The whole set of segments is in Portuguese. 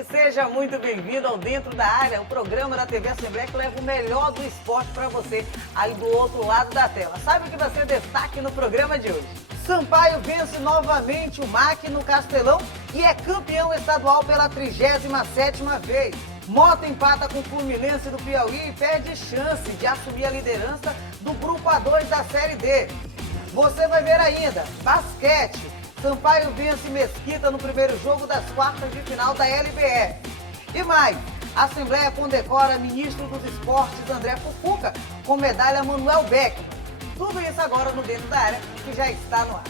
Basquete, seja muito bem-vindo ao Dentro da Área, o programa da TV Assembleia que leva o melhor do esporte para você aí do outro lado da tela. Sabe o que vai ser destaque no programa de hoje? Sampaio vence novamente o MAC no Castelão e é campeão estadual pela 37ª vez. Mota empata com o Fluminense do Piauí e perde chance de assumir a liderança do Grupo A2 da Série D. Você vai ver ainda, basquete. Sampaio vence Mesquita no primeiro jogo das quartas de final da LBF. E mais, a Assembleia condecora ministro dos Esportes André Fufuca com medalha Manuel Beckman. Tudo isso agora no Dentro da Área, que já está no ar.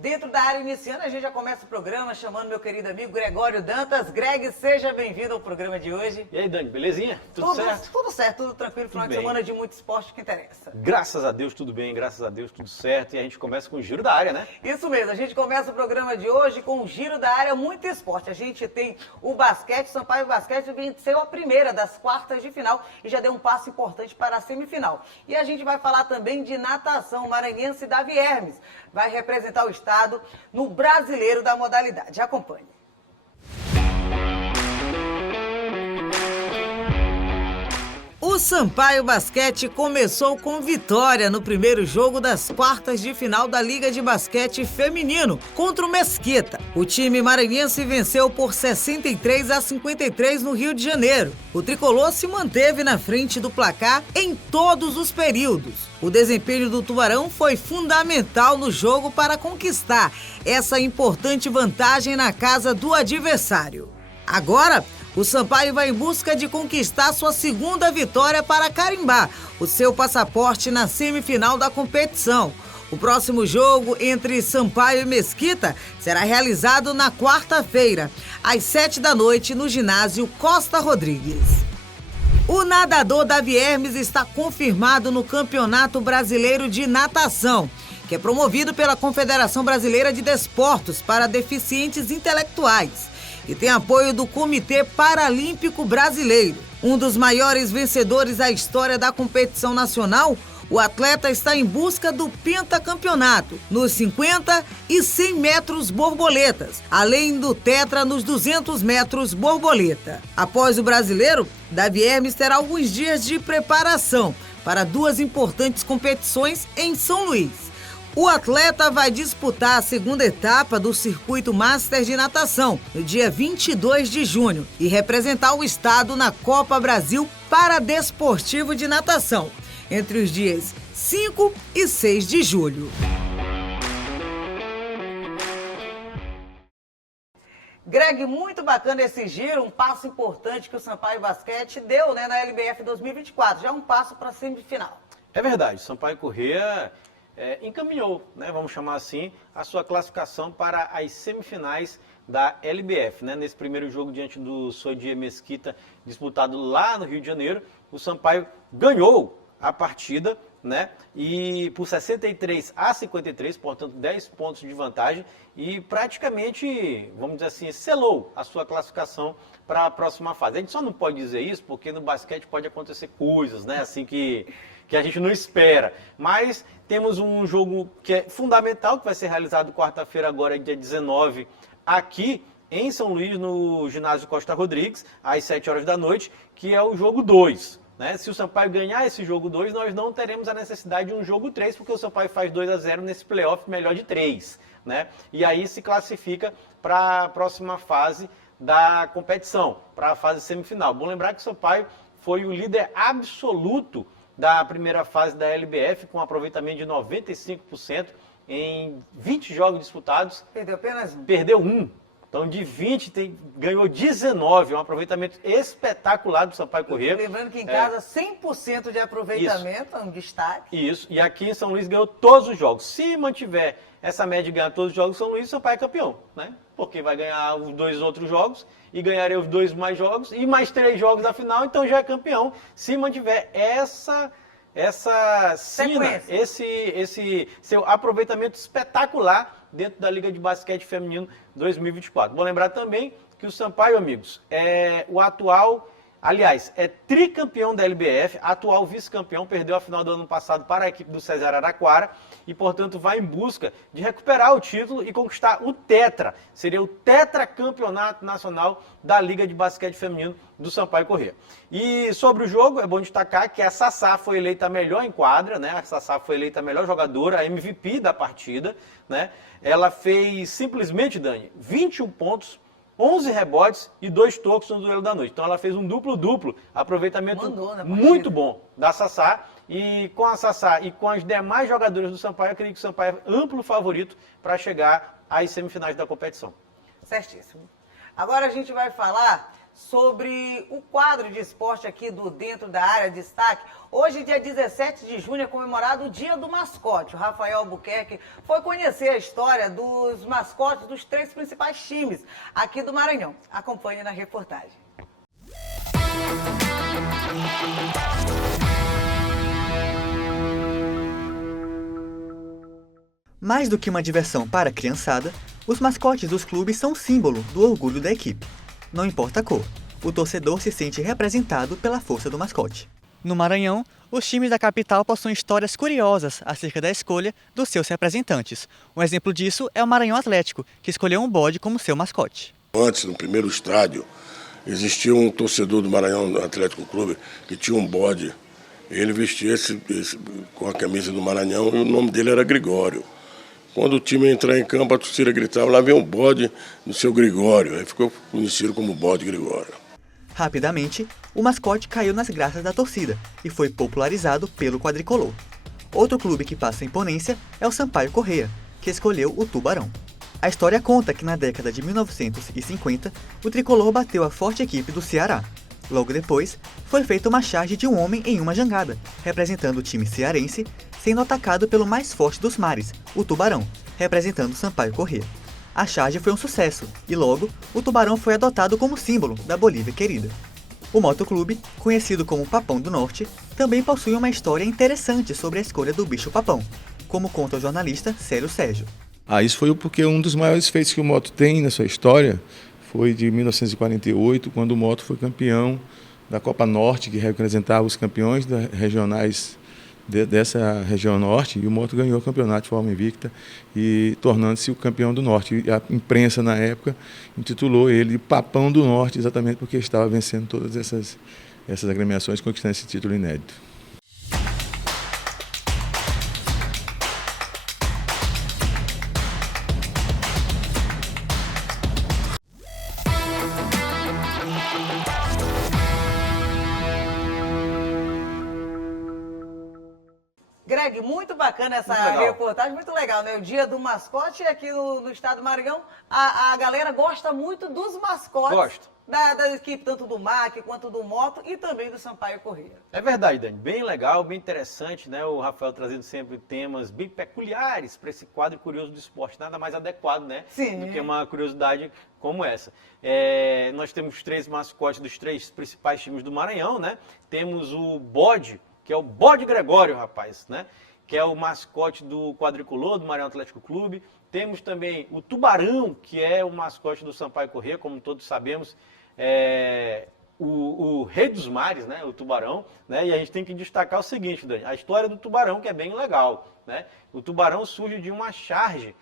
Dentro da área iniciando, a gente já começa o programa chamando meu querido amigo Gregório Dantas. Greg, seja bem-vindo ao programa de hoje. E aí, Dani, belezinha? Tudo certo? Tudo certo, tudo tranquilo. Final de semana de muito esporte que interessa. Graças a Deus, tudo bem, graças a Deus, tudo certo. E a gente começa com o Giro da Área, né? Isso mesmo, a gente começa o programa de hoje com o Giro da Área, muito esporte. A gente tem o basquete, Sampaio Basquete venceu a primeira das quartas de final e já deu um passo importante para a semifinal. E a gente vai falar também de natação. Maranhense Davi Hermes vai representar o estado no Brasileiro da modalidade. Acompanhe. O Sampaio Basquete começou com vitória no primeiro jogo das quartas de final da Liga de Basquete Feminino contra o Mesquita. O time maranhense venceu por 63-53 no Rio de Janeiro. O tricolor se manteve na frente do placar em todos os períodos. O desempenho do Tubarão foi fundamental no jogo para conquistar essa importante vantagem na casa do adversário. Agora, o Sampaio vai em busca de conquistar sua segunda vitória para carimbar o seu passaporte na semifinal da competição. O próximo jogo entre Sampaio e Mesquita será realizado na quarta-feira, às 7 da noite, no ginásio Costa Rodrigues. O nadador Davi Hermes está confirmado no Campeonato Brasileiro de Natação, que é promovido pela Confederação Brasileira de Desportos para Deficientes Intelectuais e tem apoio do Comitê Paralímpico Brasileiro. Um dos maiores vencedores da história da competição nacional, o atleta está em busca do pentacampeonato nos 50 e 100 metros borboletas, além do tetra nos 200 metros borboleta. Após o brasileiro, Davi Hermes terá alguns dias de preparação para duas importantes competições em São Luís. O atleta vai disputar a segunda etapa do Circuito Master de Natação no dia 22 de junho e representar o estado na Copa Brasil Paradesportivo de Natação, entre os dias 5 e 6 de julho. Greg, muito bacana esse giro, um passo importante que o Sampaio Basquete deu, né, na LBF 2024, já um passo para a semifinal. É verdade, Sampaio Corrêa encaminhou, né, vamos chamar assim, a sua classificação para as semifinais da LBF, né? Nesse primeiro jogo diante do Sodier Mesquita, disputado lá no Rio de Janeiro, o Sampaio ganhou a partida, né? E por 63-53, portanto 10 pontos de vantagem e praticamente, vamos dizer assim, selou a sua classificação para a próxima fase. A gente só não pode dizer isso porque no basquete pode acontecer coisas, né? Assim que a gente não espera. Mas temos um jogo que é fundamental, que vai ser realizado quarta-feira agora, dia 19, aqui em São Luís, no ginásio Costa Rodrigues, às 7 horas da noite, que é o jogo 2. Né? Se o Sampaio ganhar esse jogo 2, nós não teremos a necessidade de um jogo 3, porque o Sampaio faz 2-0 nesse playoff melhor de 3. Né? E aí se classifica para a próxima fase da competição, para a fase semifinal. Bom lembrar que o Sampaio foi o líder absoluto da primeira fase da LBF, com aproveitamento de 95% em 20 jogos disputados. Perdeu apenas um. Perdeu um. Então, de 20, ganhou 19. Um aproveitamento espetacular do Sampaio Corrêa. Lembrando que em casa, 100% de aproveitamento, é um destaque. Isso. E aqui em São Luís ganhou todos os jogos. Se mantiver essa média de ganhar todos os jogos, São Luís, o Sampaio é campeão, né? Porque vai ganhar os 2 outros jogos e ganharia os 2 mais jogos e mais 3 jogos da final, então já é campeão. Se mantiver essa sina, esse seu aproveitamento espetacular dentro da Liga de Basquete Feminino 2024. Vou lembrar também que o Sampaio, amigos, é o atual Aliás, é tricampeão da LBF, atual vice-campeão, perdeu a final do ano passado para a equipe do César Araraquara e, portanto, vai em busca de recuperar o título e conquistar o tetra. Seria o tetracampeonato nacional da Liga de Basquete Feminino do Sampaio Corrêa. E sobre o jogo, é bom destacar que a Sassá foi eleita a melhor em quadra, né? A Sassá foi eleita a melhor jogadora, a MVP da partida, né? Ela fez simplesmente, Dani, 21 pontos, 11 rebotes e 2 tocos no duelo da noite. Então ela fez um duplo-duplo, aproveitamento muito bom da Sassá. E com a Sassá e com as demais jogadoras do Sampaio, eu acredito que o Sampaio é amplo favorito para chegar às semifinais da competição. Certíssimo. Agora a gente vai falar sobre o quadro de esporte aqui do Dentro da Área Destaque. Hoje, dia 17 de junho, é comemorado o Dia do Mascote. O Rafael Albuquerque foi conhecer a história dos mascotes dos 3 principais times aqui do Maranhão. Acompanhe na reportagem. Mais do que uma diversão para a criançada, os mascotes dos clubes são símbolo do orgulho da equipe. Não importa a cor, o torcedor se sente representado pela força do mascote. No Maranhão, os times da capital possuem histórias curiosas acerca da escolha dos seus representantes. Um exemplo disso é o Maranhão Atlético, que escolheu um bode como seu mascote. Antes, no primeiro estádio, existia um torcedor do Maranhão Atlético Clube que tinha um bode. Ele vestia com a camisa do Maranhão e o nome dele era Gregório. Quando o time entrar em campo, a torcida gritava, lá vem um bode no seu Gregório. Aí ficou conhecido como bode Gregório. Rapidamente, o mascote caiu nas graças da torcida e foi popularizado pelo quadricolor. Outro clube que passa imponência é o Sampaio Corrêa, que escolheu o Tubarão. A história conta que na década de 1950, o tricolor bateu a forte equipe do Ceará. Logo depois, foi feita uma charge de um homem em uma jangada, representando o time cearense, sendo atacado pelo mais forte dos mares, o Tubarão, representando o Sampaio Corrêa. A charge foi um sucesso e logo o Tubarão foi adotado como símbolo da Bolívia querida. O motoclube, conhecido como Papão do Norte, também possui uma história interessante sobre a escolha do bicho-papão, como conta o jornalista Célio Sérgio. Isso foi porque um dos maiores feitos que o moto tem na sua história foi de 1948, quando o moto foi campeão da Copa Norte, que representava os campeões regionais dessa região norte, e o moto ganhou o campeonato de forma invicta e tornando-se o campeão do norte. E a imprensa, na época, intitulou ele de Papão do Norte, exatamente porque estava vencendo todas essas agremiações, conquistando esse título inédito. Greg, muito bacana essa reportagem, muito legal, né? O Dia do Mascote aqui no estado do Maranhão, a galera gosta muito dos mascotes da equipe, tanto do MAC quanto do Moto e também do Sampaio Corrêa. É verdade, Dani, bem legal, bem interessante, né? O Rafael trazendo sempre temas bem peculiares para esse quadro curioso do esporte, nada mais adequado, né? Sim. Do que uma curiosidade como essa. Nós temos 3 mascotes dos 3 principais times do Maranhão, né? Temos o bode, que é o bode Gregório, rapaz, né? Que é o mascote do quadricolor, do Maranhão Atlético Clube. Temos também o Tubarão, que é o mascote do Sampaio Corrêa, como todos sabemos, o rei dos mares, né? O Tubarão, né? E a gente tem que destacar o seguinte, Dani, a história do Tubarão, que é bem legal, né? O Tubarão surge de uma charge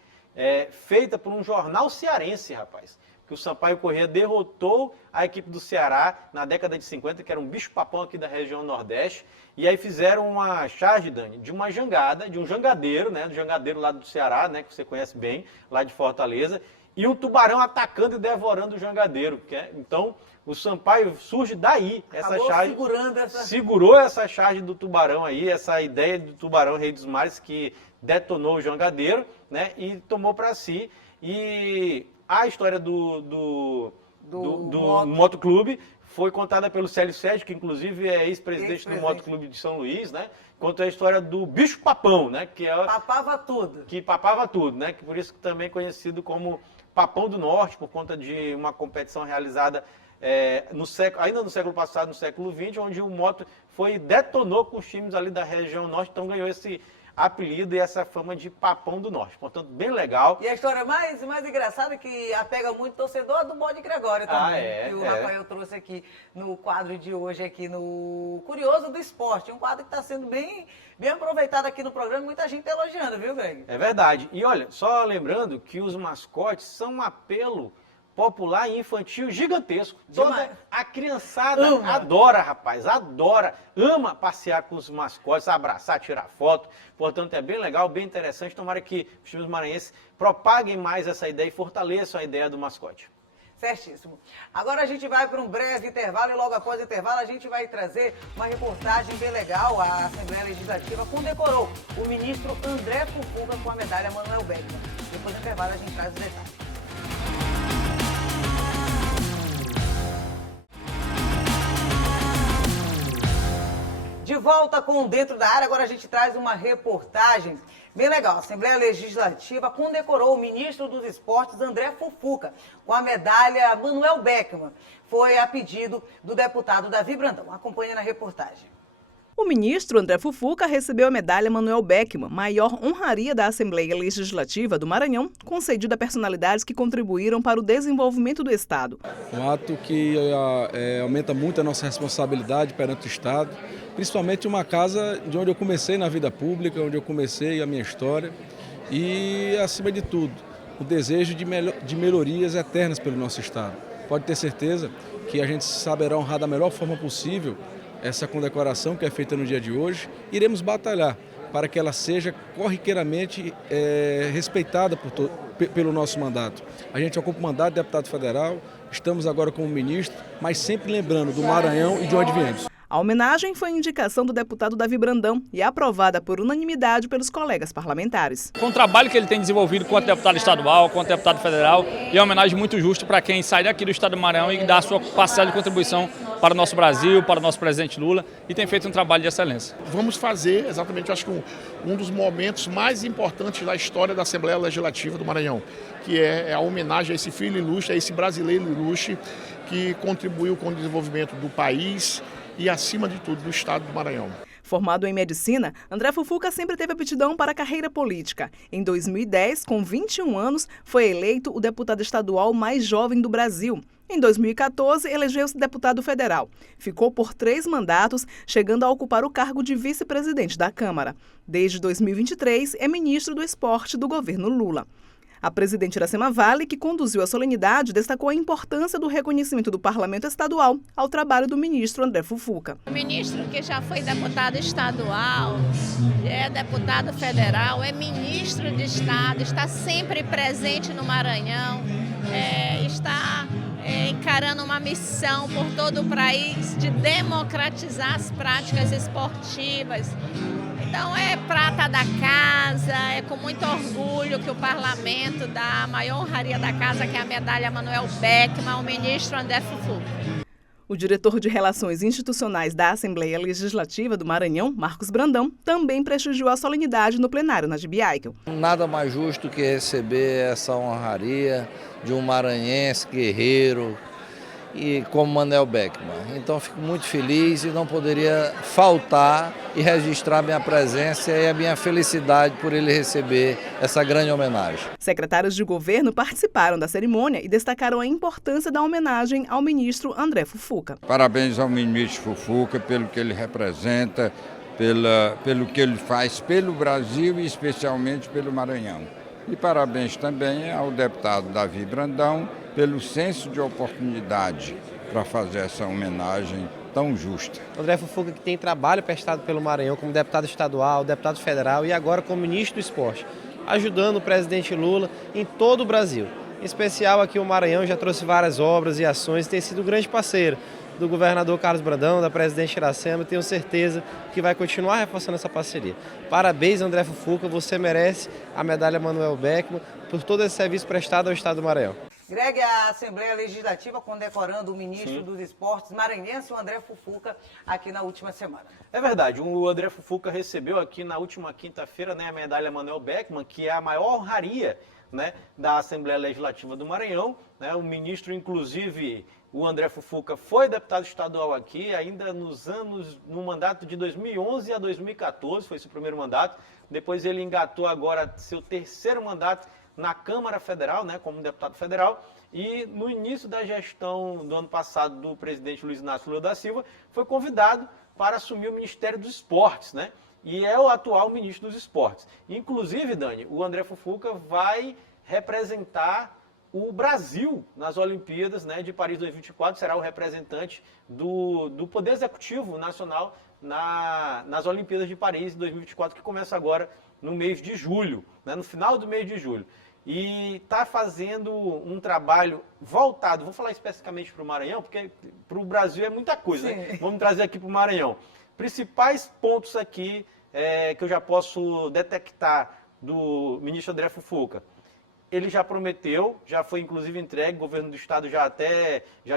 feita por um jornal cearense, rapaz, que o Sampaio Corrêa derrotou a equipe do Ceará na década de 50, que era um bicho-papão aqui da região Nordeste, e aí fizeram uma charge, Dani, de uma jangada, de um jangadeiro, né, do jangadeiro lá do Ceará, né, que você conhece bem, lá de Fortaleza, e um tubarão atacando e devorando o jangadeiro. Então, o Sampaio surge daí, essa charge, segurou essa charge do tubarão aí, essa ideia do tubarão rei dos mares que detonou o jangadeiro, né, e tomou para si. E a história do motoclube foi contada pelo Célio Sérgio, que inclusive é ex-presidente do Motoclube de São Luís, né? Conta a história do bicho-papão, né? Papava tudo. Que papava tudo, né? Que por isso também é conhecido como Papão do Norte, por conta de uma competição realizada ainda no século passado, no século XX, onde o moto detonou com os times ali da região norte, então ganhou esse apelido e essa fama de Papão do Norte. Portanto, bem legal. E a história mais engraçada que apega muito torcedor é do Bode Gregório também, que o Rafael trouxe aqui no quadro de hoje, aqui no Curioso do Esporte. Um quadro que está sendo bem aproveitado aqui no programa, muita gente elogiando, viu, Greg? É verdade. E olha, só lembrando que os mascotes são um apelo popular e infantil gigantesco. Toda a criançada adora, rapaz, ama passear com os mascotes, abraçar, tirar foto. Portanto, é bem legal, bem interessante. Tomara que os times maranhenses propaguem mais essa ideia e fortaleçam a ideia do mascote. Certíssimo. Agora a gente vai para um breve intervalo e logo após o intervalo a gente vai trazer uma reportagem bem legal. A Assembleia Legislativa condecorou o ministro André Fufuca com a medalha Manuel Beckmann. Depois do intervalo a gente traz os detalhes. De volta com Dentro da Área, agora a gente traz uma reportagem bem legal. A Assembleia Legislativa condecorou o ministro dos Esportes, André Fufuca, com a medalha Manuel Beckmann. Foi a pedido do deputado Davi Brandão. Acompanhe na reportagem. O ministro André Fufuca recebeu a medalha Manuel Beckmann, maior honraria da Assembleia Legislativa do Maranhão, concedida a personalidades que contribuíram para o desenvolvimento do Estado. Um ato que aumenta muito a nossa responsabilidade perante o Estado, principalmente uma casa de onde eu comecei na vida pública, onde eu comecei a minha história e, acima de tudo, o desejo de melhorias eternas pelo nosso Estado. Pode ter certeza que a gente saberá honrar da melhor forma possível essa condecoração que é feita no dia de hoje. Iremos batalhar para que ela seja corriqueiramente respeitada pelo nosso mandato. A gente ocupa o mandato de deputado federal, estamos agora como ministro, mas sempre lembrando do Maranhão e de onde viemos. A homenagem foi indicação do deputado Davi Brandão e aprovada por unanimidade pelos colegas parlamentares. Com o trabalho que ele tem desenvolvido quanto deputado estadual, quanto deputado federal, e é uma homenagem muito justa para quem sai daqui do estado do Maranhão e dá a sua parcela de contribuição para o nosso Brasil, para o nosso presidente Lula, e tem feito um trabalho de excelência. Vamos fazer exatamente, acho que um dos momentos mais importantes da história da Assembleia Legislativa do Maranhão, que é a homenagem a esse filho ilustre, a esse brasileiro ilustre que contribuiu com o desenvolvimento do país e, acima de tudo, do estado do Maranhão. Formado em medicina, André Fufuca sempre teve aptidão para a carreira política. Em 2010, com 21 anos, foi eleito o deputado estadual mais jovem do Brasil. Em 2014, elegeu-se deputado federal. Ficou por 3 mandatos, chegando a ocupar o cargo de vice-presidente da Câmara. Desde 2023, é ministro do Esporte do governo Lula. A presidente Iracema Vale, que conduziu a solenidade, destacou a importância do reconhecimento do Parlamento Estadual ao trabalho do ministro André Fufuca. O ministro que já foi deputado estadual, é deputado federal, é ministro de Estado, está sempre presente no Maranhão, está encarando uma missão por todo o país de democratizar as práticas esportivas. Então é prata da casa, é com muito orgulho que o parlamento dá a maior honraria da casa, que é a medalha Manuel Beckmann, ao ministro André Fufuca. O diretor de Relações Institucionais da Assembleia Legislativa do Maranhão, Marcos Brandão, também prestigiou a solenidade no plenário na Gibi Eichel. Nada mais justo que receber essa honraria de um maranhense guerreiro e como Manuel Beckmann. Então fico muito feliz e não poderia faltar e registrar minha presença e a minha felicidade por ele receber essa grande homenagem. Secretários de governo participaram da cerimônia e destacaram a importância da homenagem ao ministro André Fufuca. Parabéns ao ministro Fufuca pelo que ele representa, pelo que ele faz pelo Brasil e especialmente pelo Maranhão. E parabéns também ao deputado Davi Brandão pelo senso de oportunidade para fazer essa homenagem tão justa. André Fufuca, que tem trabalho prestado pelo Maranhão como deputado estadual, deputado federal e agora como ministro do Esporte, ajudando o presidente Lula em todo o Brasil. Em especial aqui o Maranhão já trouxe várias obras e ações e tem sido um grande parceiro do governador Carlos Brandão, da presidente Iracema. Tenho certeza que vai continuar reforçando essa parceria. Parabéns, André Fufuca, você merece a medalha Manuel Beckmann por todo esse serviço prestado ao estado do Maranhão. Greg, a Assembleia Legislativa condecorando o ministro dos Esportes maranhense, o André Fufuca, aqui na última semana. É verdade, o André Fufuca recebeu aqui na última quinta-feira, né, a medalha Manuel Beckmann, que é a maior honraria né, da Assembleia Legislativa do Maranhão. Né? O ministro, inclusive, o André Fufuca, foi deputado estadual aqui, ainda no mandato de 2011 a 2014, foi seu primeiro mandato. Depois ele engatou agora seu terceiro mandato na Câmara Federal, né, como deputado federal. E no início da gestão do ano passado do presidente Luiz Inácio Lula da Silva, foi convidado para assumir o Ministério dos Esportes, né? E é o atual ministro dos Esportes. Inclusive, Dani, o André Fufuca vai representar o Brasil nas Olimpíadas, né, de Paris 2024, será o representante do Poder Executivo Nacional nas Olimpíadas de Paris 2024, que começa agora no mês de julho, né, no final do mês de julho. E está fazendo um trabalho voltado, vou falar especificamente para o Maranhão, porque para o Brasil é muita coisa, né? Vamos trazer aqui para o Maranhão. Principais pontos aqui que eu já posso detectar do ministro André Fufuca. Ele já prometeu, já foi inclusive entregue, o governo do estado já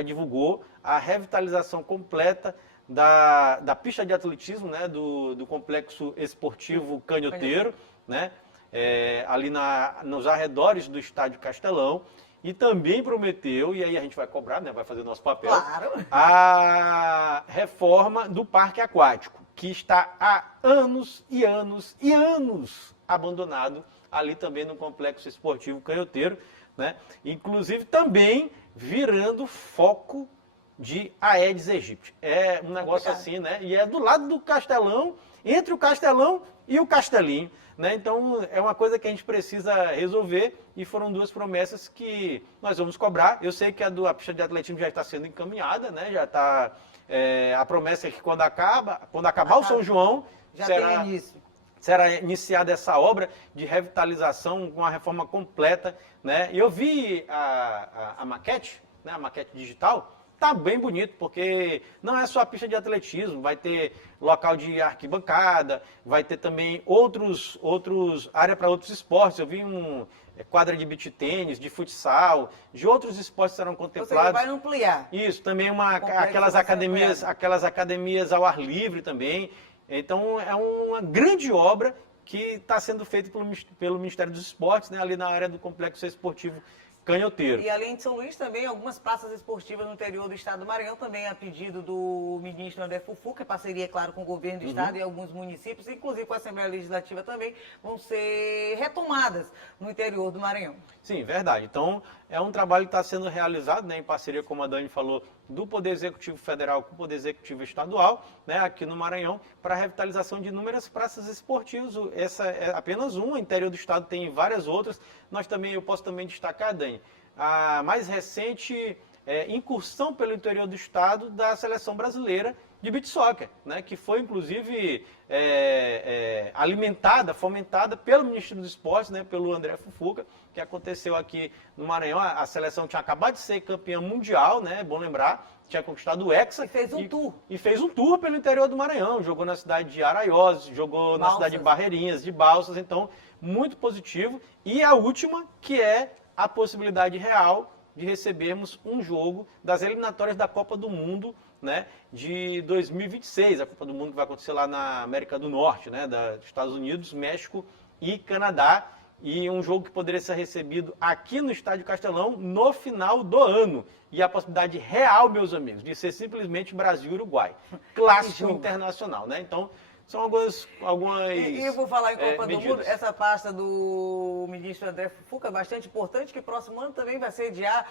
divulgou a revitalização completa da pista de atletismo, né, do complexo esportivo Canhoteiro, né, ali nos arredores do estádio Castelão. E também prometeu, e aí a gente vai cobrar, né, vai fazer o nosso papel, claro, a reforma do parque aquático, que está há anos e anos e anos abandonado ali também no complexo esportivo Canhoteiro, né? Inclusive também virando foco de Aedes aegypti. É um negócio assim, né? E é do lado do Castelão, entre o Castelão e o Castelinho, né? Então é uma coisa que a gente precisa resolver e foram duas promessas que nós vamos cobrar. Eu sei que a pista de atletismo já está sendo encaminhada, né? Já está a promessa é que quando acabar o São João já será iniciada essa obra de revitalização com a reforma completa, né? E eu vi a maquete, né? A maquete digital. Tá bem bonito, porque não é só a pista de atletismo, vai ter local de arquibancada, vai ter também área para outros esportes. Eu vi quadra de beach tênis, de futsal, de outros esportes serão contemplados. Você vai ampliar. Isso, também aquelas academias ao ar livre também. Então é uma grande obra que está sendo feita pelo Ministério dos Esportes, né, ali na área do complexo esportivo Canhoteiro. E além de São Luís, também algumas praças esportivas no interior do estado do Maranhão, também a pedido do ministro André Fufuca, parceria, claro, com o governo do estado e alguns municípios, inclusive com a Assembleia Legislativa também, vão ser retomadas no interior do Maranhão. Sim, verdade. Então, é um trabalho que está sendo realizado, né, em parceria, como a Dani falou, do Poder Executivo Federal com o Poder Executivo Estadual, né, aqui no Maranhão, para a revitalização de inúmeras praças esportivas. Essa é apenas uma, o interior do estado tem várias outras. Eu posso também destacar, Dani, a mais recente incursão pelo interior do estado da seleção brasileira de beach soccer, né, que foi inclusive alimentada, fomentada pelo ministro dos Esportes, né, pelo André Fufuca, que aconteceu aqui no Maranhão. A seleção tinha acabado de ser campeã mundial, né, é bom lembrar, tinha conquistado o Hexa. E fez um tour. E fez um tour pelo interior do Maranhão, jogou na cidade de Araiós, jogou na cidade de Barreirinhas, de Balsas, então muito positivo. E a última, que é a possibilidade real de recebermos um jogo das eliminatórias da Copa do Mundo, né, de 2026, a Copa do Mundo que vai acontecer lá na América do Norte, né, dos Estados Unidos, México e Canadá, e um jogo que poderia ser recebido aqui no Estádio Castelão no final do ano. E a possibilidade real, meus amigos, de ser simplesmente Brasil e Uruguai. Clássico internacional, né? Então, são algumas E eu vou falar em Copa do medidas. Mundo, essa pasta do ministro André Fufuca é bastante importante, que próximo ano também vai sediar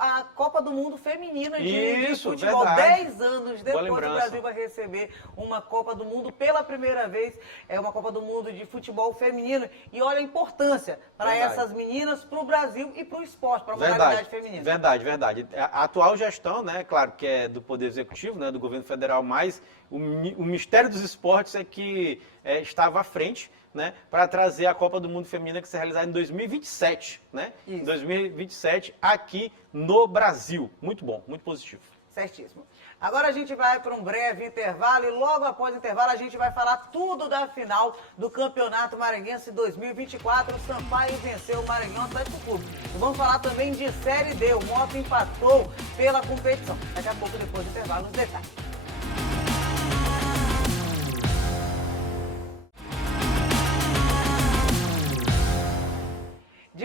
a Copa do Mundo feminina de futebol. Verdade. 10 anos depois o Brasil vai receber uma Copa do Mundo pela primeira vez, uma Copa do Mundo de futebol feminino. E olha a importância para essas meninas, para o Brasil e para o esporte, para a modalidade feminina. Verdade. A atual gestão, né, claro que é do Poder Executivo, né, do governo federal, mas o Ministério dos Esportes é que estava à frente, né, para trazer a Copa do Mundo Feminina que será realizada em 2027, né? Isso. Em 2027, aqui no Brasil. Muito bom, muito positivo. Certíssimo. Agora a gente vai para um breve intervalo e logo após o intervalo a gente vai falar tudo da final do Campeonato Maranhense 2024. O Sampaio venceu o Maranhão Atlético Clube. E vamos falar também de Série D. O Moto empatou pela competição. Daqui a pouco, depois do intervalo, os detalhes.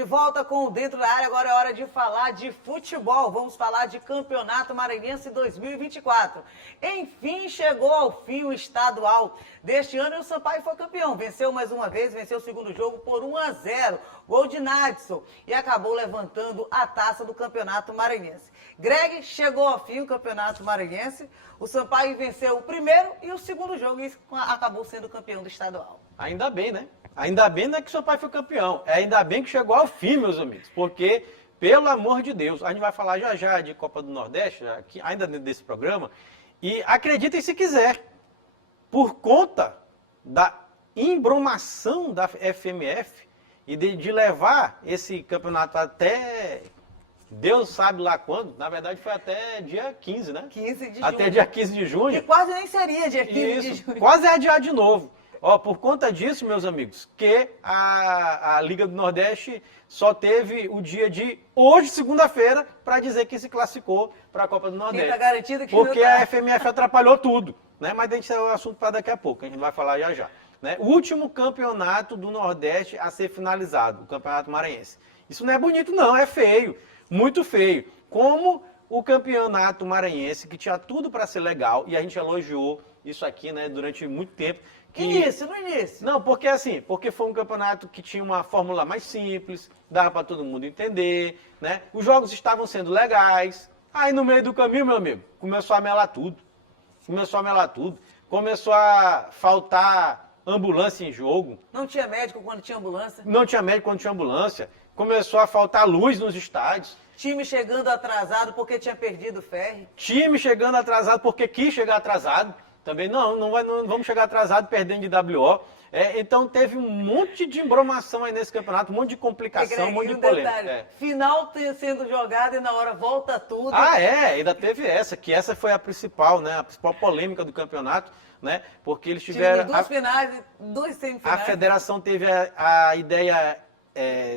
volta com o Dentro da Área, agora é hora de falar de futebol. Vamos falar de Campeonato Maranhense 2024. Enfim, chegou ao fim o estadual deste ano e o Sampaio foi campeão. Venceu mais uma vez, venceu o segundo jogo por 1-0. Gol de Nadson e acabou levantando a taça do Campeonato Maranhense. Greg, chegou ao fim o Campeonato Maranhense. O Sampaio venceu o primeiro e o segundo jogo e acabou sendo campeão do estadual. Ainda bem, né? Ainda bem que o Sampaio foi campeão. Ainda bem que chegou ao fim, meus amigos. Porque, pelo amor de Deus, a gente vai falar já de Copa do Nordeste, ainda dentro desse programa. E acreditem se quiser, por conta da embromação da FMF e de levar esse campeonato até Deus sabe lá quando, na verdade foi até dia 15, né? 15 de junho. Até dia 15 de junho. E quase nem seria dia 15 de junho. Quase é adiar de novo. Ó, por conta disso, meus amigos, que a Liga do Nordeste só teve o dia de hoje, segunda-feira, para dizer que se classificou para a Copa do Nordeste. Tá garantido que porque não tá. A FMF atrapalhou tudo, né? Mas a gente é o assunto para daqui a pouco, a gente vai falar já. Né? O último campeonato do Nordeste a ser finalizado, o Campeonato Maranhense. Isso não é bonito não, é feio, muito feio. Como o Campeonato Maranhense, que tinha tudo para ser legal, e a gente elogiou isso aqui, né, durante muito tempo. No início. Não, porque foi um campeonato que tinha uma fórmula mais simples, dava para todo mundo entender, né? Os jogos estavam sendo legais. Aí no meio do caminho, meu amigo, começou a melar tudo. Começou a faltar ambulância em jogo. Não tinha médico quando tinha ambulância. Começou a faltar luz nos estádios. Time chegando atrasado porque tinha perdido o ferry. Time chegando atrasado porque quis chegar atrasado. Também não vamos chegar atrasado perdendo de WO. Então teve um monte de embromação aí nesse campeonato, um monte de complicação, um monte de polêmica. Final sendo jogado e na hora volta tudo. Ainda teve essa foi a principal, né? A principal polêmica do campeonato, né? Porque eles tiveram... Duas finais e duas semifinais. A federação teve a ideia,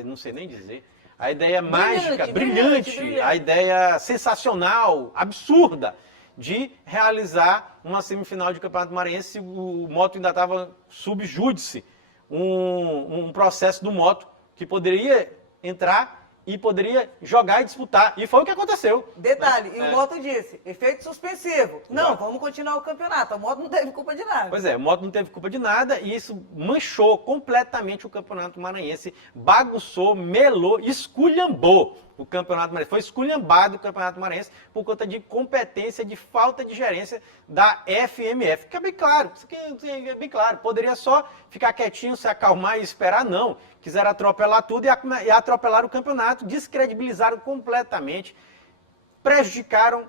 não sei nem dizer, a ideia mágica, brilhante, a ideia sensacional, absurda, de realizar uma semifinal de Campeonato Maranhense. O Moto ainda estava sub júdice, um processo do Moto que poderia entrar e poderia jogar e disputar. E foi o que aconteceu. Detalhe, e o Moto disse, efeito suspensivo. Não, vamos continuar o campeonato. O Moto não teve culpa de nada. Pois é, o Moto não teve culpa de nada e isso manchou completamente o Campeonato Maranhense, bagunçou, melou, esculhambou o Campeonato Maranhense. Foi esculhambado o Campeonato Maranhense por conta de incompetência, de falta de gerência da FMF. Fica bem claro, isso aqui é bem claro. Poderia só ficar quietinho, se acalmar e esperar, não. Quiseram atropelar tudo e atropelaram o campeonato, descredibilizaram completamente, prejudicaram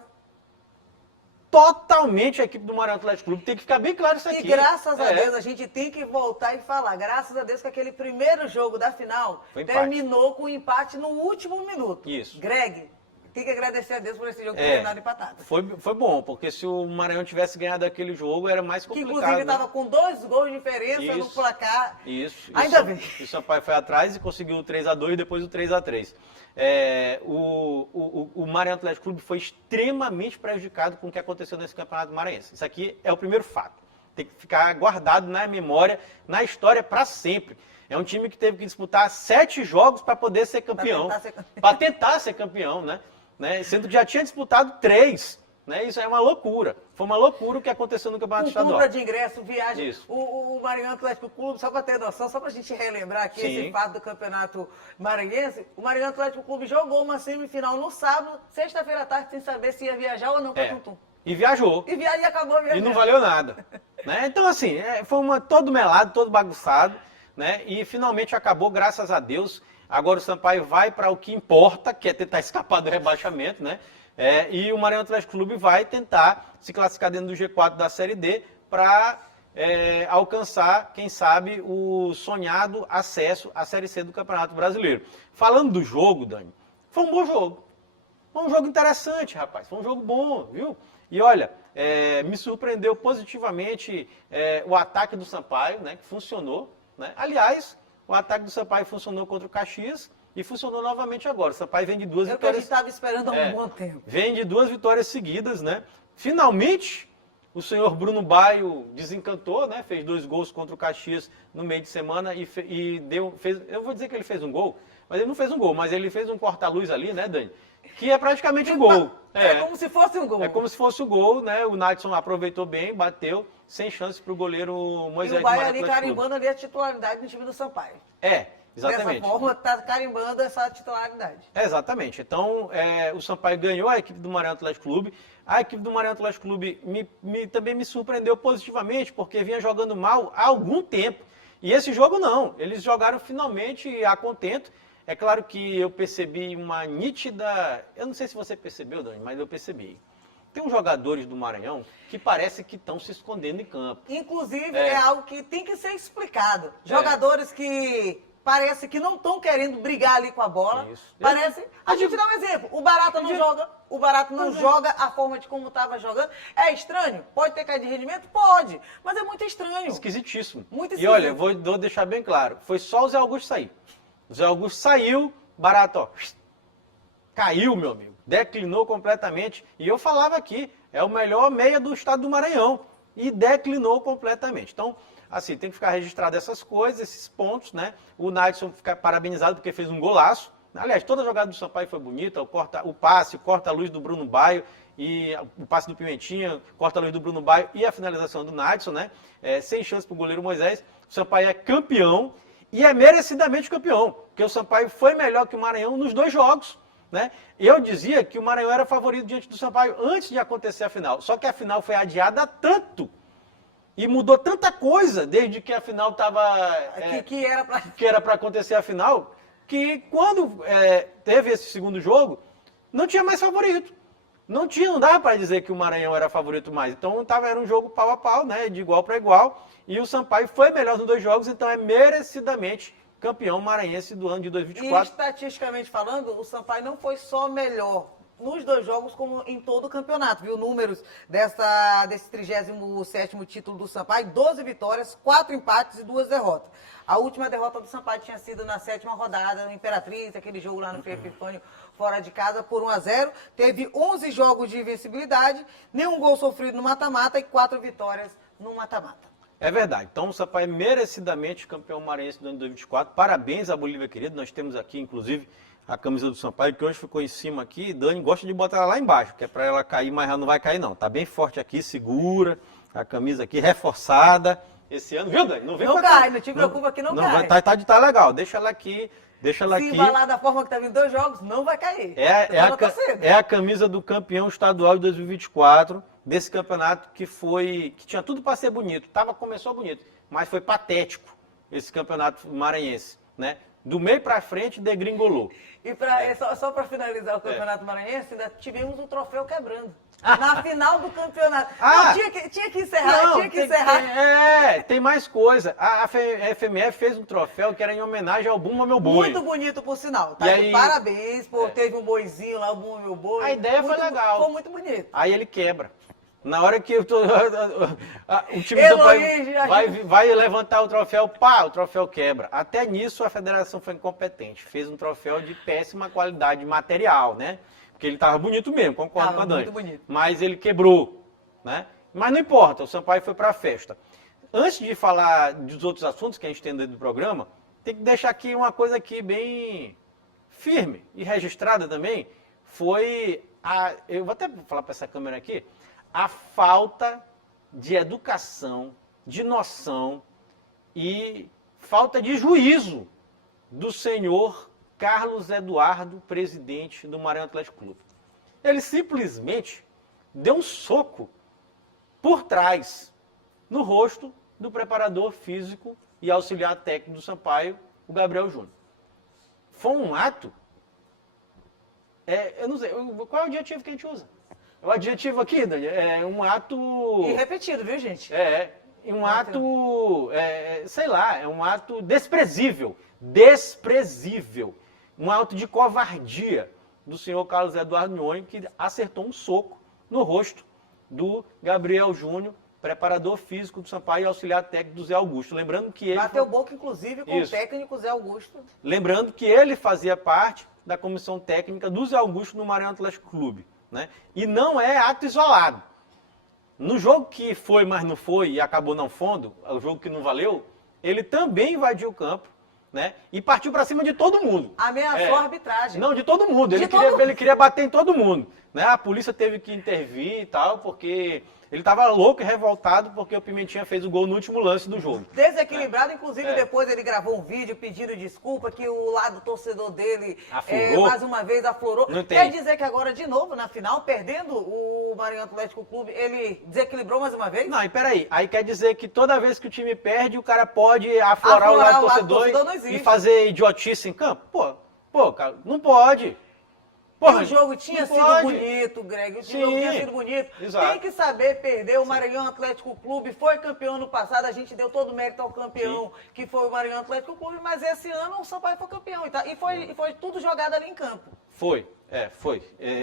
totalmente a equipe do Maranhão Atlético Clube. Tem que ficar bem claro isso aqui. E graças a Deus, a gente tem que voltar e falar, graças a Deus que aquele primeiro jogo da final terminou com um empate no último minuto. Isso. Greg, tem que agradecer a Deus por esse jogo ter terminado empatado. Foi bom, porque se o Maranhão tivesse ganhado aquele jogo, era mais complicado. Que inclusive estava com 2 gols de diferença no placar. Isso. Ainda bem. O Sampaio foi atrás e conseguiu o 3-2 e depois o 3-3. O Maranhão Atlético Clube foi extremamente prejudicado com o que aconteceu nesse Campeonato Maranhense. Isso aqui é o primeiro fato. Tem que ficar guardado na memória, na história para sempre. É um time que teve que disputar 7 jogos para poder ser campeão. Para tentar ser campeão, né? Sendo que já tinha disputado 3. Né? Isso é uma loucura. Foi uma loucura o que aconteceu no Campeonato Estadual. Compra de ingresso, viagem. O Maranhão Atlético Clube, só para ter noção, só para a gente relembrar aqui esse fato do Campeonato Maranhense, o Maranhão Atlético Clube jogou uma semifinal no sábado, sexta-feira à tarde, sem saber se ia viajar ou não para Tuntum. E viajou. E acabou viajando. E não valeu nada. Né? Então, assim, foi todo melado, todo bagunçado, né? E finalmente acabou, graças a Deus. Agora o Sampaio vai para o que importa, que é tentar escapar do rebaixamento, né? E o Maranhão Atlético Clube vai tentar se classificar dentro do G4 da Série D para alcançar, quem sabe, o sonhado acesso à Série C do Campeonato Brasileiro. Falando do jogo, Dani, foi um bom jogo. Foi um jogo interessante, rapaz. Foi um jogo bom, viu? E olha, me surpreendeu positivamente o ataque do Sampaio, né, que funcionou. Né? Aliás, o ataque do Sampaio funcionou contra o Caxias e funcionou novamente agora. O Sampaio vem de 2 vitórias. É o que a gente estava esperando há um bom tempo. Vem de 2 vitórias seguidas, né? Finalmente, O senhor Bruno Baio desencantou, né? Fez 2 gols contra o Caxias no meio de semana eu vou dizer que ele fez um gol, mas ele não fez um gol, mas ele fez um corta-luz ali, né, Dani? Que é praticamente um gol. É como se fosse um gol. É como se fosse o gol, né? O Nadson aproveitou bem, bateu, sem chance para o goleiro Moisés. E o Baio ali carimbando ali a titularidade no time do Sampaio. Exatamente. Dessa forma, está carimbando essa titularidade. Exatamente. Então, o Sampaio ganhou a equipe do Maranhão Atlético Clube. A equipe do Maranhão Atlético Clube também me surpreendeu positivamente, porque vinha jogando mal há algum tempo. E esse jogo não. Eles jogaram finalmente a contento. É claro que eu percebi uma nítida... Eu não sei se você percebeu, Dani, mas eu percebi. Tem uns jogadores do Maranhão que parece que estão se escondendo em campo. Inclusive, é algo que tem que ser explicado. Jogadores que... Parece que não estão querendo brigar ali com a bola. Isso. Parece. A gente dá um exemplo. O Barata não joga. O Barata não joga a forma de como estava jogando. É estranho? Pode ter caído de rendimento? Pode. Mas é muito estranho. Esquisitíssimo. Muito esquisito. E olha, vou deixar bem claro. Foi só o Zé Augusto sair. O Zé Augusto saiu, Barata, ó, caiu, meu amigo. Declinou completamente. E eu falava aqui, é o melhor meia do estado do Maranhão. E declinou completamente. Então, assim, tem que ficar registrado essas coisas, esses pontos, né? O Nadson fica parabenizado porque fez um golaço. Aliás, toda a jogada do Sampaio foi bonita, o passe, o corta-luz do Bruno Baio, e o passe do Pimentinha, corta-luz do Bruno Baio e a finalização do Nadson, né? Sem chance para o goleiro Moisés. O Sampaio é campeão e é merecidamente campeão, porque o Sampaio foi melhor que o Maranhão nos 2 jogos, né? Eu dizia que o Maranhão era favorito diante do Sampaio antes de acontecer a final, só que a final foi adiada tanto. E mudou tanta coisa desde que a final estava... que era para acontecer a final, que quando teve esse segundo jogo, não tinha mais favorito. Não dava para dizer que o Maranhão era favorito mais. Então era um jogo pau a pau, né, de igual para igual. E o Sampaio foi melhor nos 2 jogos, então é merecidamente campeão maranhense do ano de 2024. E estatisticamente falando, o Sampaio não foi só melhor nos 2 jogos, como em todo o campeonato, viu? Números desse 37º título do Sampaio: 12 vitórias, 4 empates e 2 derrotas. A última derrota do Sampaio tinha sido na 7ª rodada, no Imperatriz, aquele jogo lá no Frei Epifânio, fora de casa, por 1-0. Teve 11 jogos de invencibilidade, nenhum gol sofrido no mata-mata e 4 vitórias no mata-mata. É verdade. Então o Sampaio é merecidamente campeão maranhense do ano de 2024. Parabéns à Bolívia querida. Nós temos aqui, inclusive, a camisa do Sampaio, que hoje ficou em cima aqui. Dani gosta de botar ela lá embaixo, que é para ela cair, mas ela não vai cair não. Tá bem forte aqui, segura. A camisa aqui reforçada. Esse ano, viu, Dani? Não cai, não te preocupa que não cai. Tá legal, deixa ela aqui. Se embalar da forma que tá vindo 2 jogos, não vai cair. É a camisa do campeão estadual de 2024, desse campeonato que tinha tudo para ser bonito. Começou bonito, mas foi patético esse campeonato maranhense, né? Do meio para frente, degringolou. E só para finalizar o Campeonato Maranhense, ainda tivemos um troféu quebrando. Na final do campeonato. Tinha que encerrar. Tem mais coisa. A FMF fez um troféu que era em homenagem ao Bumba Meu Boi. Muito bonito, por sinal. Tá? Aí, parabéns, teve um boizinho lá, o Bumba Meu Boi. A ideia foi legal. Foi muito bonito. Aí ele quebra. Na hora que o time do vai levantar o troféu, o troféu quebra. Até nisso a federação foi incompetente. Fez um troféu de péssima qualidade material, né? Porque ele estava bonito mesmo, concordo com a Dani. Mas ele quebrou, né? Mas não importa, o Sampaio foi para a festa. Antes de falar dos outros assuntos que a gente tem dentro do programa, tem que deixar aqui uma coisa aqui bem firme e registrada também. Eu vou até falar para essa câmera aqui. A falta de educação, de noção e falta de juízo do senhor Carlos Eduardo, presidente do Maranhão Atlético Clube. Ele simplesmente deu um soco por trás no rosto do preparador físico e auxiliar técnico do Sampaio, o Gabriel Júnior. Foi um ato... eu não sei, qual é o adjetivo que a gente usa? O adjetivo aqui, Dani, é um ato... E repetido, viu, gente? Um ato, sei lá, é um ato desprezível. Desprezível. Um ato de covardia do senhor Carlos Eduardo Nhonho, que acertou um soco no rosto do Gabriel Júnior, preparador físico do Sampaio e auxiliar técnico do Zé Augusto. Lembrando que ele... Bateu boca, inclusive, com o técnico Zé Augusto. Lembrando que ele fazia parte da comissão técnica do Zé Augusto no Maranhão Atlético Clube. Né? E não é ato isolado. no jogo que foi, mas não foi e acabou não fundo, o jogo que não valeu, ele também invadiu o campo, né? E partiu para cima de todo mundo. Ameaçou a arbitragem. Não, de todo mundo. Ele queria bater em todo mundo, né? A polícia teve que intervir e tal, porque ele estava louco e revoltado porque o Pimentinha fez o gol no último lance do jogo. Desequilibrado, inclusive depois ele gravou um vídeo pedindo desculpa, que o lado torcedor dele mais uma vez aflorou. Quer dizer que agora, de novo, na final, perdendo o Maranhão Atlético Clube, ele desequilibrou mais uma vez? Não, e peraí, aí quer dizer que toda vez que o time perde, o cara pode aflorar o lado torcedor e fazer idiotice em campo? Pô, cara, não pode. Porra, e o jogo tinha sido bonito, Greg. O jogo tinha sido bonito. Exato. Tem que saber perder. O Maranhão Atlético Clube foi campeão no passado. A gente deu todo o mérito ao campeão, que foi o Maranhão Atlético Clube. Mas esse ano o Sampaio foi campeão. E foi tudo jogado ali em campo. Foi.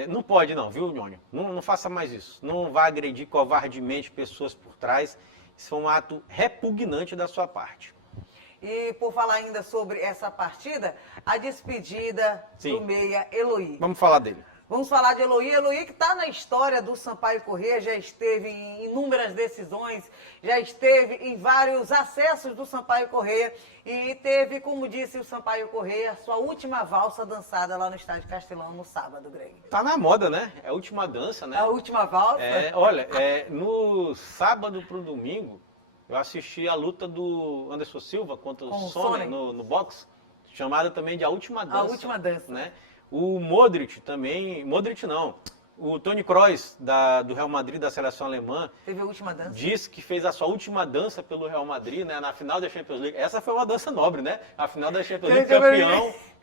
Não pode não, viu, Nhonho? Não faça mais isso. Não vá agredir covardemente pessoas por trás. Isso foi um ato repugnante da sua parte. E por falar ainda sobre essa partida, a despedida do meia Eloy. Vamos falar dele. Vamos falar de Eloy. Eloy que está na história do Sampaio Corrêa, já esteve em inúmeras decisões, já esteve em vários acessos do Sampaio Corrêa e teve, como disse o Sampaio Corrêa, sua última valsa dançada lá no Estádio Castelão no sábado, Greg. Tá na moda, né? É a última dança, né? A última valsa? Olha, no sábado pro domingo, eu assisti a luta do Anderson Silva contra o Sonnen no boxe, chamada também de A Última Dança. A Última Dança. Né? O Modric também, o Toni Kroos do Real Madrid, da seleção alemã, teve a última dança. Disse que fez a sua última dança pelo Real Madrid, né, na final da Champions League. Essa foi uma dança nobre, né? A final da Champions League,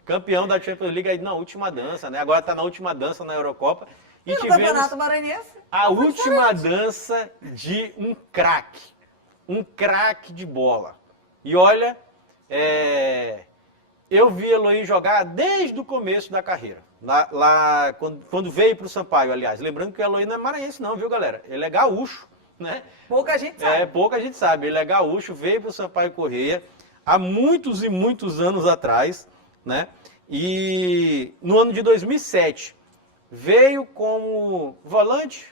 campeão da Champions League, aí na última dança, né? Agora está na última dança na Eurocopa. E no Campeonato Maranhense? A última dança de um craque. Um craque de bola. E olha, eu vi Eloy jogar desde o começo da carreira. Lá quando veio para o Sampaio, aliás. Lembrando que o Eloy não é maranhense não, viu, galera? Ele é gaúcho, né? Pouca gente sabe. Pouca gente sabe. Ele é gaúcho, veio para o Sampaio Corrêa há muitos e muitos anos atrás, né? E no ano de 2007, veio como volante,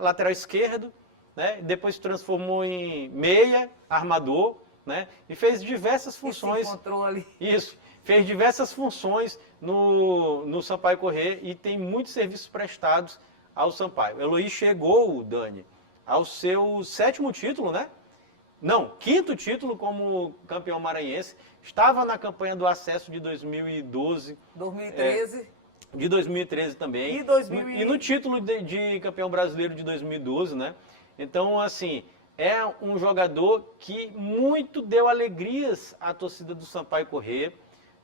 lateral esquerdo, né? Depois se transformou em meia, armador, né? E fez diversas funções. Se encontrou ali. Isso, fez diversas funções no Sampaio Corrêa e tem muitos serviços prestados ao Sampaio. Eloy chegou, Dani, ao seu 7º título, né? Não, 5º título como campeão maranhense. Estava na campanha do acesso de 2012. 2013. De 2013 também. E no título de campeão brasileiro de 2012, né? Então, assim, é um jogador que muito deu alegrias à torcida do Sampaio Corrêa.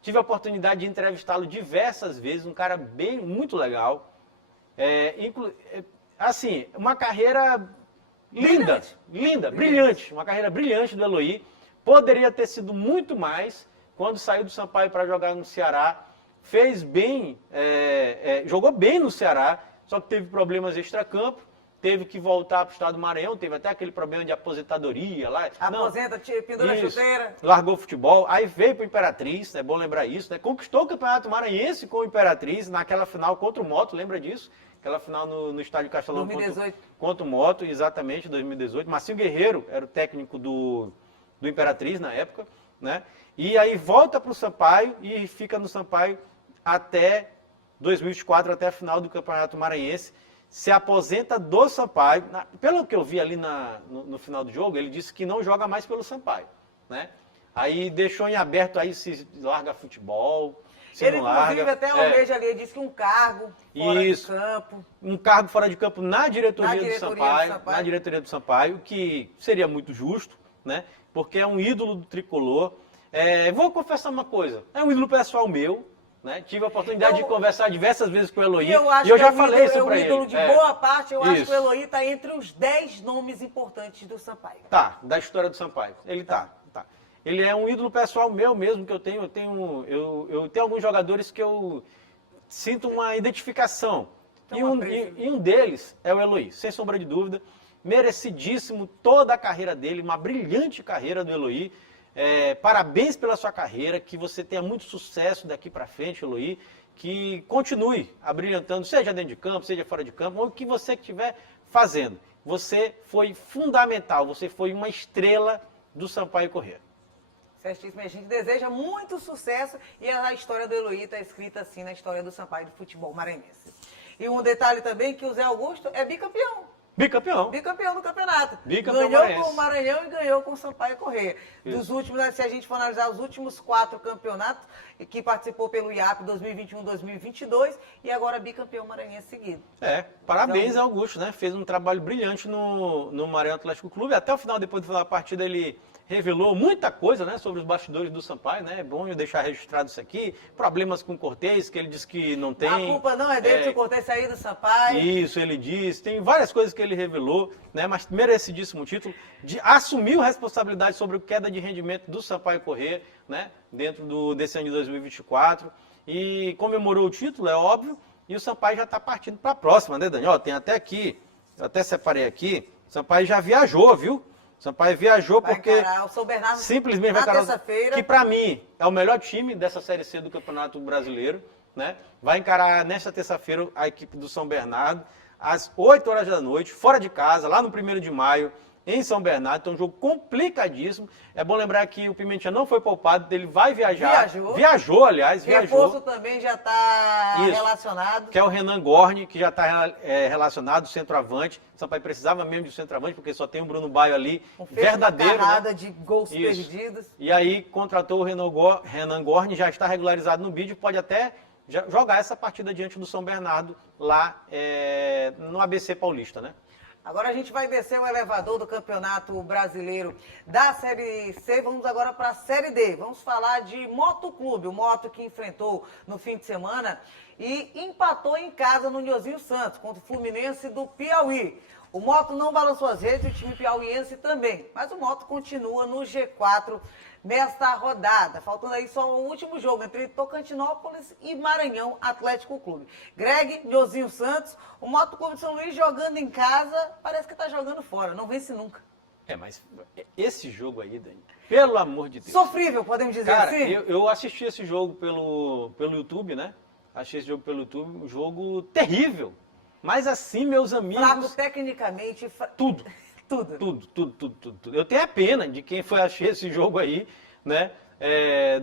Tive a oportunidade de entrevistá-lo diversas vezes, um cara muito legal. Assim, uma carreira brilhante. Uma carreira brilhante do Eloy. Poderia ter sido muito mais quando saiu do Sampaio para jogar no Ceará. Fez bem, jogou bem no Ceará, só que teve problemas extracampo. Teve que voltar para o estado do Maranhão, teve até aquele problema de aposentadoria lá. Aposenta, pendura a chuteira. Largou o futebol, aí veio para o Imperatriz, é bom lembrar isso, né? Conquistou o Campeonato Maranhense com o Imperatriz naquela final contra o Moto, lembra disso? Aquela final no estádio Castelão 2018. Contra o Moto, exatamente, 2018. Marcinho Guerreiro era o técnico do Imperatriz na época, né? E aí volta para o Sampaio e fica no Sampaio até 2024, até a final do Campeonato Maranhense. Se aposenta do Sampaio. Pelo que eu vi ali no final do jogo, ele disse que não joga mais pelo Sampaio, né? Aí deixou em aberto aí se larga futebol, se ele, não larga. Inclusive, até almeja ali, ele disse que um cargo fora de campo. Um cargo fora de campo na diretoria do Sampaio. Na diretoria do Sampaio, que seria muito justo, né? Porque é um ídolo do tricolor. Vou confessar uma coisa, é um ídolo pessoal meu. Né? Tive a oportunidade de conversar diversas vezes com o Eloy. E eu já falei isso para ele. O ídolo de boa parte, eu acho que o Eloy está entre os 10 nomes importantes do Sampaio. Tá, da história do Sampaio. Ele tá. Ele é um ídolo pessoal meu mesmo, que eu tenho. Eu tenho alguns jogadores que eu sinto uma identificação. E um deles é o Eloy, sem sombra de dúvida. Merecidíssimo toda a carreira dele, uma brilhante carreira do Eloy. Parabéns pela sua carreira, que você tenha muito sucesso daqui para frente, Eloy, que continue abrilhantando, seja dentro de campo, seja fora de campo, ou o que você estiver fazendo. você foi fundamental, você foi uma estrela do Sampaio Corrêa. Certíssimo, a gente deseja muito sucesso e a história do Eloy está escrita assim na história do Sampaio do futebol maranhense. E um detalhe também que o Zé Augusto é bicampeão. Bicampeão. Bicampeão do campeonato. Bicampeão ganhou maranhense. com o Maranhão e ganhou com o Sampaio Corrêa. Dos últimos, se a gente for analisar os últimos 4 campeonatos, que participou pelo IAP 2021-2022 e agora bicampeão maranhense seguido. Parabéns então, ao Augusto, né? Fez um trabalho brilhante no Maranhão Atlético Clube. Até o final, depois de falar da partida, ele revelou muita coisa, né, sobre os bastidores do Sampaio, né? É bom eu deixar registrado isso aqui. Problemas com o Cortez, que ele disse que não tem. A culpa não é dele se o Cortez sair do Sampaio. Isso, ele disse. Tem várias coisas que ele revelou, né? Mas merecidíssimo título. Assumiu responsabilidade sobre a queda de rendimento do Sampaio Corrêa, né? Dentro desse ano de 2024. E comemorou o título, é óbvio. E o Sampaio já está partindo para a próxima, né, Daniel? Tem até aqui, eu até separei aqui. O Sampaio já viajou, viu? O Sampaio viajou porque o São Bernardo simplesmente vai encarar que para mim é o melhor time dessa Série C do Campeonato Brasileiro, né? Vai encarar nesta terça-feira a equipe do São Bernardo às 8 horas da noite, fora de casa, lá no 1º de maio, em São Bernardo. Então, um jogo complicadíssimo. É bom lembrar que o Pimentinha não foi poupado, ele vai viajar. Viajou, aliás. Reforço também já está relacionado. Que é o Renan Gorni, que já está relacionado, centroavante. O Sampaio precisava mesmo de centroavante, porque só tem o Bruno Baio ali, verdadeiro. Uma carrada de gols perdidos. E aí, contratou o Renan Gorni, já está regularizado no bid, pode até jogar essa partida diante do São Bernardo, lá no ABC Paulista, né? Agora a gente vai descer o elevador do Campeonato Brasileiro da Série C. Vamos agora para a Série D. Vamos falar de Moto Clube, o Moto que enfrentou no fim de semana e empatou em casa no Nhozinho Santos contra o Fluminense do Piauí. O Moto não balançou as redes, o time piauiense também. Mas o Moto continua no G4 nesta rodada. Faltando aí só o último jogo entre Tocantinópolis e Maranhão Atlético Clube. Greg, Nhozinho Santos, o Moto Clube de São Luís jogando em casa, parece que está jogando fora, não vence nunca. Mas esse jogo aí, Dani, pelo amor de Deus. Sofrível, podemos dizer cara, assim? Eu assisti esse jogo pelo YouTube, né? Achei esse jogo pelo YouTube, um jogo terrível. Mas assim, meus amigos... Fraco tecnicamente... Tudo. Eu tenho a pena de quem foi assistir esse jogo aí, né?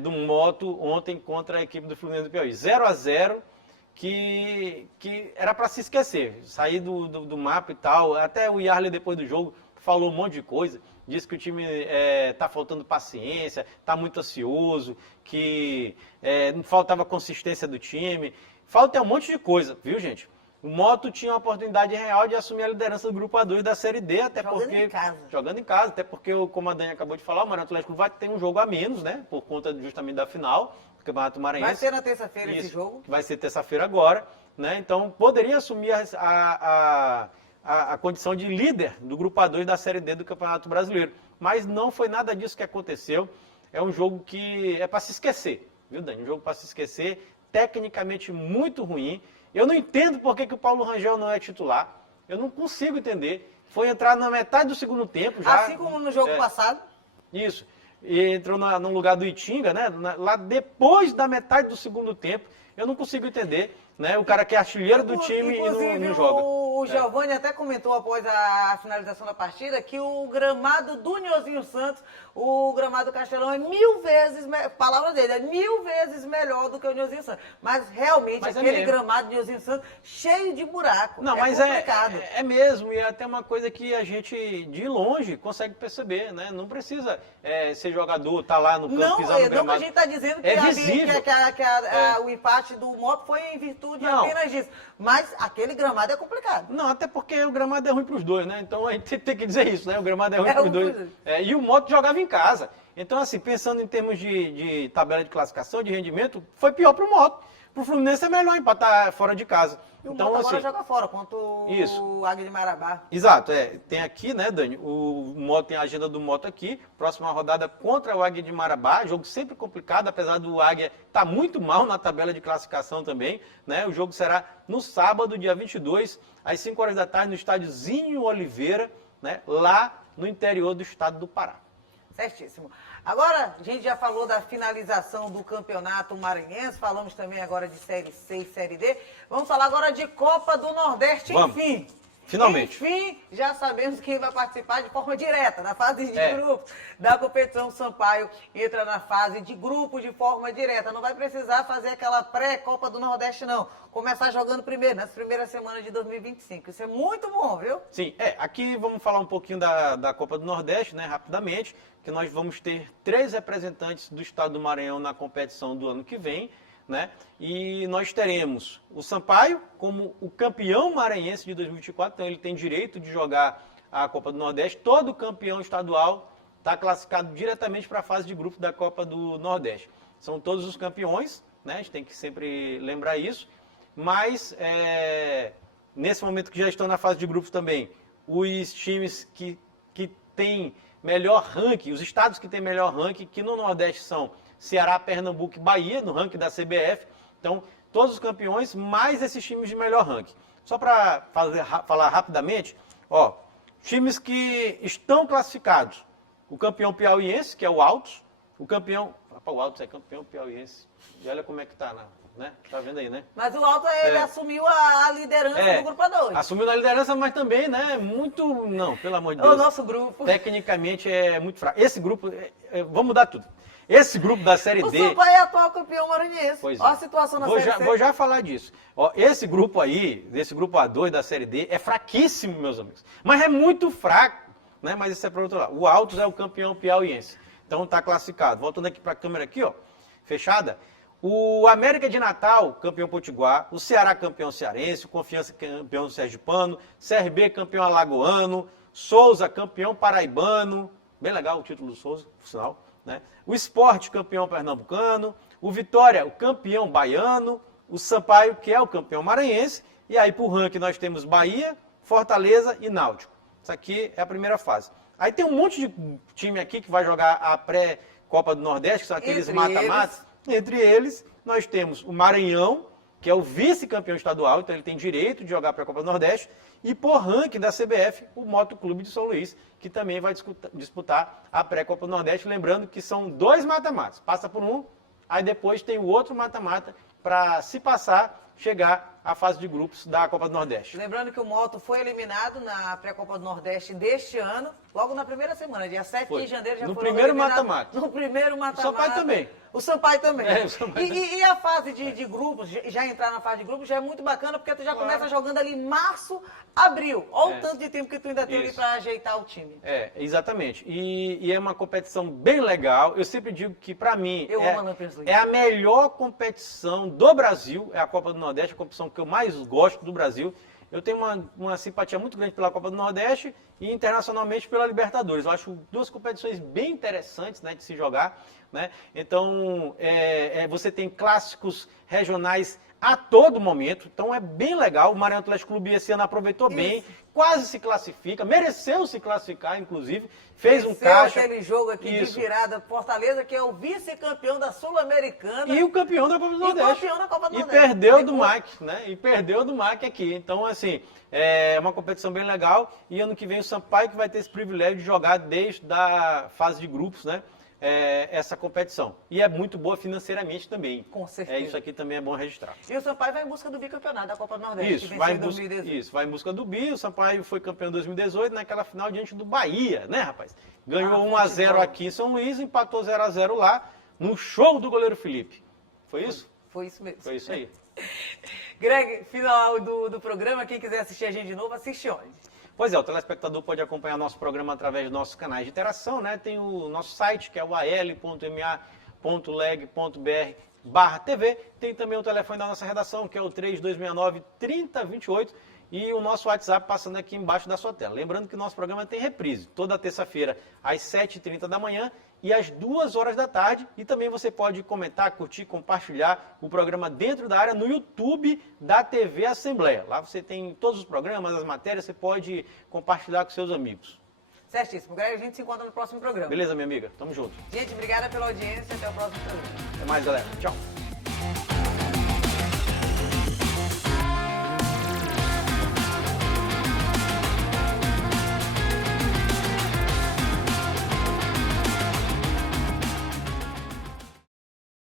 Do Moto ontem contra a equipe do Fluminense do Piauí. 0-0, que era para se esquecer. Sair do mapa e tal. Até o Yarley, depois do jogo, falou um monte de coisa. Disse que o time tá faltando paciência, tá muito ansioso, que faltava consistência do time. Falta um monte de coisa, viu, gente? O Moto tinha uma oportunidade real de assumir a liderança do Grupo A2 da Série D, até jogando em casa, até porque, como a Dani acabou de falar, o Maranhão Atlético vai ter um jogo a menos, né? Por conta justamente da final do Campeonato Maranhense. Vai ser na terça-feira esse jogo? Vai ser terça-feira agora, né? Então poderia assumir a condição de líder do Grupo A2 da Série D do Campeonato Brasileiro. Mas não foi nada disso que aconteceu. É um jogo que é para se esquecer, viu, Dani? Um jogo para se esquecer, tecnicamente muito ruim. Eu não entendo por que o Paulo Rangel não é titular. Eu não consigo entender. Foi entrar na metade do segundo tempo já. Assim como no jogo passado. Isso. E entrou no lugar do Itinga, né? Lá depois da metade do segundo tempo. Eu não consigo entender, né? O cara que é artilheiro do time e não joga. O Giovanni até comentou após a finalização da partida que o gramado do Nhozinho Santos, o gramado do Castelão é 1000 vezes, palavra dele, é 1000 vezes melhor do que o Nhozinho Santos. Mas realmente aquele gramado do Nhozinho Santos cheio de buraco. Não, mas complicado. É mesmo, e é até uma coisa que a gente de longe consegue perceber, né? Não precisa ser jogador, tá lá no campo, pisar no gramado. Não, a gente está dizendo que, o empate do Moto foi em virtude apenas disso. Mas aquele gramado é complicado. Não, até porque o gramado é ruim para os dois, né? Então a gente tem que dizer isso, né? O gramado é ruim para os dois. E o Moto jogava em casa. Então, assim, pensando em termos de tabela de classificação, de rendimento, foi pior para o Moto. Para o Fluminense é melhor empatar fora de casa. E o Moto agora joga fora, contra o Águia de Marabá. Exato, tem aqui, né, Dani, o Moto tem a agenda do Moto aqui, próxima rodada contra o Águia de Marabá, jogo sempre complicado, apesar do Águia estar muito mal na tabela de classificação também, né, o jogo será no sábado, dia 22, às 5 horas da tarde, no estádio Zinho Oliveira, né, lá no interior do estado do Pará. Certíssimo. Agora, a gente já falou da finalização do Campeonato Maranhense, falamos também agora de Série C e Série D. Vamos falar agora de Copa do Nordeste, enfim. Finalmente. Enfim, já sabemos quem vai participar de forma direta na fase de grupos da competição. Sampaio entra na fase de grupos de forma direta. Não vai precisar fazer aquela pré-Copa do Nordeste, não. Começar jogando primeiro, nas primeiras semanas de 2025. Isso é muito bom, viu? Sim, aqui vamos falar um pouquinho da Copa do Nordeste, né, rapidamente, que nós vamos ter 3 representantes do estado do Maranhão na competição do ano que vem, né? E nós teremos o Sampaio como o campeão maranhense de 2024, então ele tem direito de jogar a Copa do Nordeste. Todo campeão estadual está classificado diretamente para a fase de grupo da Copa do Nordeste. São todos os campeões, né? A gente tem que sempre lembrar isso, mas nesse momento que já estão na fase de grupos também, os times que têm melhor ranking, os estados que têm melhor ranking, que no Nordeste são Ceará, Pernambuco e Bahia, no ranking da CBF. Então, todos os campeões, mais esses times de melhor ranking. Só para falar rapidamente, times que estão classificados. O campeão piauiense, que é o Altos. O campeão... O Altos é campeão piauiense. E olha como é que tá, né? Tá vendo aí, né? Mas o Altos, ele assumiu a liderança do grupo A2. Assumiu a liderança, mas também, né? Muito... Não, pelo amor de Deus. O nosso grupo. Tecnicamente é muito fraco. Esse grupo... Vamos mudar tudo. Esse grupo da Série D... O Sampaio é atual campeão maranhense. Pois é. Olha a situação na Série C. Vou já falar disso. Esse grupo aí, desse grupo A2 da Série D, é fraquíssimo, meus amigos. Mas é muito fraco, né? Mas isso é para outro lado. O Altos é o campeão piauiense. Então está classificado. Voltando aqui para a câmera aqui, fechada. O América de Natal, campeão potiguar. O Ceará, campeão cearense. O Confiança, campeão sergipano. CRB, campeão alagoano. Souza, campeão paraibano. Bem legal o título do Souza, por sinal. Né? O Sport, campeão pernambucano, o Vitória, o campeão baiano, o Sampaio, que é o campeão maranhense, e aí por ranking nós temos Bahia, Fortaleza e Náutico. Isso aqui é a primeira fase. Aí tem um monte de time aqui que vai jogar a pré-Copa do Nordeste, que são aqueles mata-matas. Entre eles, nós temos o Maranhão, que é o vice-campeão estadual, então ele tem direito de jogar a pré-Copa do Nordeste, e por ranking da CBF, o Moto Clube de São Luís, que também vai disputar a pré-Copa do Nordeste, lembrando que são 2 mata-matas. Passa por um, aí depois tem o outro mata-mata para, se passar, chegar à fase de grupos da Copa do Nordeste. Lembrando que o Moto foi eliminado na pré-Copa do Nordeste deste ano, logo na primeira semana, dia 7 de janeiro, já no foram primeiro eliminados. mata-mata. No primeiro mata-mata. O Sampaio também. O Sampaio também. O Sampaio e a fase de grupos, já entrar na fase de grupos, já é muito bacana, porque tu já começa jogando ali em março, abril. Olha o tanto de tempo que tu ainda tem ali para ajeitar o time. Exatamente. E é uma competição bem legal. Eu sempre digo que, para mim, é a melhor competição do Brasil, é a Copa do Nordeste, a competição que eu mais gosto do Brasil. Eu tenho uma simpatia muito grande pela Copa do Nordeste e internacionalmente pela Libertadores. Eu acho 2 competições bem interessantes, né, de se jogar. Né? Então, você tem clássicos regionais a todo momento, então é bem legal. O Maranhão Atlético Clube esse ano aproveitou bem, quase se classifica, mereceu se classificar, inclusive, fez um caixa. Aquele jogo aqui de virada, Fortaleza, que é o vice-campeão da Sul-Americana. E o campeão da Copa do Nordeste. E perdeu do MAC, né? E perdeu do MAC aqui. Então, assim, é uma competição bem legal. E ano que vem o Sampaio que vai ter esse privilégio de jogar desde a fase de grupos, né? Essa competição. E é muito boa financeiramente também. Com certeza. Isso aqui também é bom registrar. E o Sampaio vai em busca do bicampeonato da Copa do Nordeste. Vai em busca do bi. O Sampaio foi campeão em 2018 naquela final diante do Bahia, né, rapaz? Ganhou 1-0 aqui em São Luís, empatou 0-0 lá, no show do goleiro Felipe. Foi isso? Foi isso mesmo. Foi isso aí. Greg, final do programa, quem quiser assistir a gente de novo, assiste onde? Pois é, o telespectador pode acompanhar nosso programa através dos nossos canais de interação, né? Tem o nosso site, que é o al.ma.leg.br/TV. Tem também o telefone da nossa redação, que é o 3269-3028. E o nosso WhatsApp passando aqui embaixo da sua tela. Lembrando que o nosso programa tem reprise toda terça-feira às 7h30 da manhã e às 2h da tarde. E também você pode comentar, curtir, compartilhar o programa dentro da área no YouTube da TV Assembleia. Lá você tem todos os programas, as matérias, você pode compartilhar com seus amigos. Certíssimo. Greg, a gente se encontra no próximo programa. Beleza, minha amiga? Tamo junto. Gente, obrigada pela audiência. Até o próximo programa. Até mais, galera. Tchau.